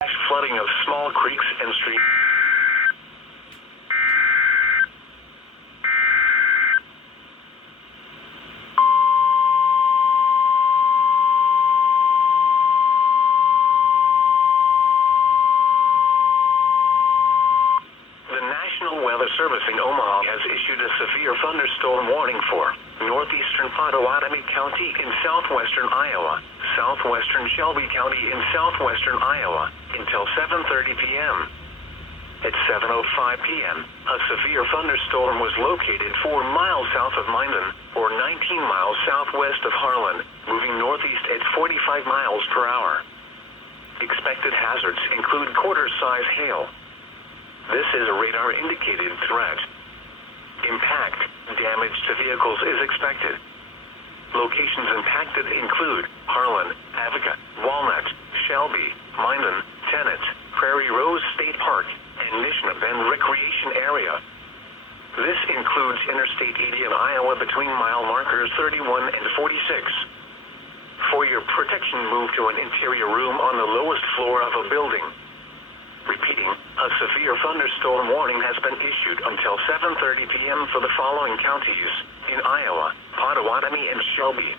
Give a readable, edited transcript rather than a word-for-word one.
Flooding of small creeks and streams. The National Weather Service in Omaha has issued a severe thunderstorm warning for northeastern Pottawatomie County in southwestern Iowa, southwestern Shelby County in southwestern Iowa, until 7:30 p.m. At 7:05 p.m., a severe thunderstorm was located 4 miles south of Minden, or 19 miles southwest of Harlan, moving northeast at 45 miles per hour. Expected hazards include quarter-size hail. This is a radar-indicated threat. Impact damage to vehicles is expected. Locations impacted include Harlan, Avoca, Walnut, Shelby, Minden, Tennant, Prairie Rose State Park, and Nishnabend Recreation Area. This includes Interstate 80 in Iowa between mile markers 31 and 46. For your protection, move to an interior room on the lowest floor of a building. Repeating, a severe thunderstorm warning has been issued until 7:30 p.m. for the following counties in Iowa, Pottawatomie and Shelby.